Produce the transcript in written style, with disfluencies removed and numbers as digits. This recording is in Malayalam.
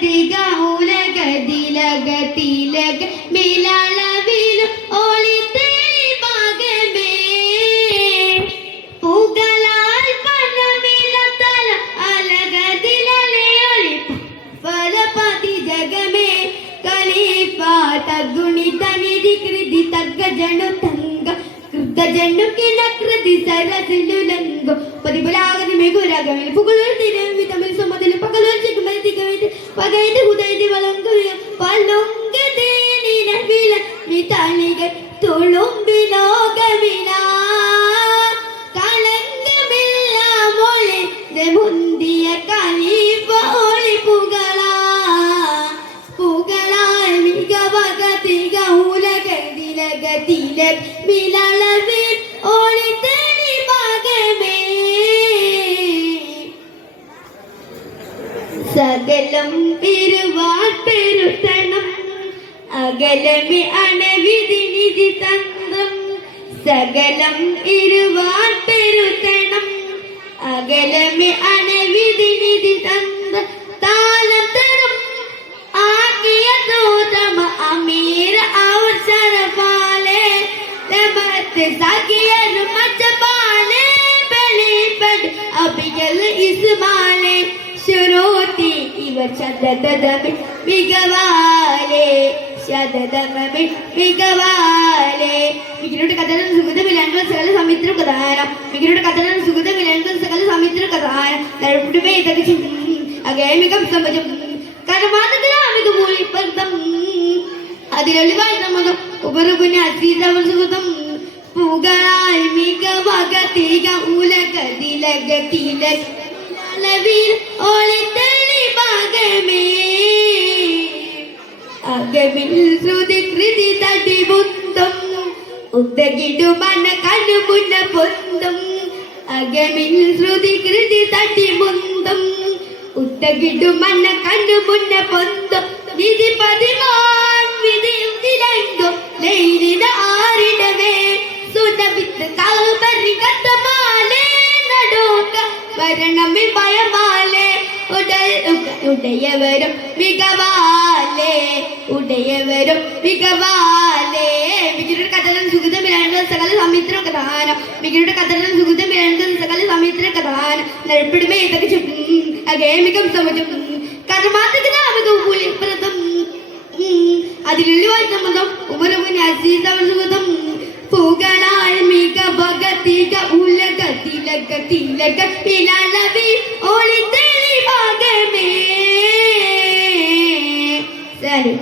തിക ഉലക തിലക തിലക മിലളവിലും ഒളിത്തേരി ഭാഗമേ പൂകളാൽ പനമില തല അലക തിലലെ ഒളി ഫലപതി ജഗമേ കലിപാത ഗുണിത നിധി കൃതി തഗ്ഗ ജണു തങ്ക കൃത ജണു കില കൃതി സരസിലുലംഗോ പതിബലാഗതി മെഗുരഗമിൽ പുകളൂർ തിരം വിതമിൽ സമതിൽ പകലൂർ ചിക്കുമൽ തികവിത് പകൈത് ഹുദൈതി വളങ്കുയ പലൊങ്കതേ നിലവില മിതളിക തുളുമ്പിലോകവില കളങ്കമില്ല മൊഴി മുന്തിയ കലീഫ ഒളി പുകളാൽ മികവക തിക ഉലക തിലക തിലക മിലളവിൽ ഒളിത്തേരി ഭാഗമേ സകലം ഇരുവാൾ പെരുത്തണം അകലമി അണവിധി നിധി തന്ത്രം സകലം ഇരുവാൾ പെരുത്തണം അകലമി അണവിധി നിധി തന്ത്രം താലത്തരം ആകിയ ദോതമ അമീർ അവർ സരപാലെ രമത്ത് സഖിയരു മച്ചപാലെ ബലിപട് അബിയൽ ഇസ്മാലെ ശുരോതി ഇവർ ശതതമി മികവാലെ ശതതമി മികവാലെ മികിരുടെ കഥനം സുഗതമിലങ്ങൾ സകല സമിത്ര കഥാന മികിരുടെ കഥനം സുഗതമിലങ്ങൾ സകല സമിത്ര കഥാന നരപ്പുടുമേ ഇതൊക്കെ അഗേമികം സമജം കരമാതഗ്രാമിക മൂലിപ്പന്തം അതിലൊളിവായി നമുക്ക് ഉപരുപുണ്യ അസീതവർ സുഗതം പുകളാൽ മികവക തിക ഉലക തിലക തിലക ലവിൽ ഒളിത്തേരി ഭാഗമേ അകമിൽ ശ്രുതി കൃതി തടി ബുദ്ധം ഉദ്ദകിടുമന കണ്ണുമുന്ന പൊന്തം അകമിൽ ശ്രുതി കൃതി തടി ബുദ്ധം ഉദ്ദകിടുമന കണ്ണുമുന്ന പൊന്തം വിധി പതിമാൻ വിധി ഉതിലംഗം ലൈലിത ആരിടവേ സുനബിത്ത് കാബരി കത്തമാലേ നടോക വരണമി ഭയമാലേ ഉടയവരും മികവാലേ ഉടയവരും മികവാലേ മികിരുടെ കഥനം സുഗതമിലാണ്ട് സകല സമിത്ര കഥാന മികിരുടെ കഥനം സുഗതമിലാണ്ട് സകല സമിത്ര കഥാന നരപ്പിടുമേ ഇതൊക്കെ അഗേമികം സമജം കർമാതൃകൃതം അതിലുള്ളിവായി സംബന്ധം ഉമരമുനി അസീതവർ സുഗതം പുകളാൽ മികവക തിക ഉലക തിലക തിലക മിലളവിൽ ഒളിത്തേരി ഭാഗമേ. ശരി.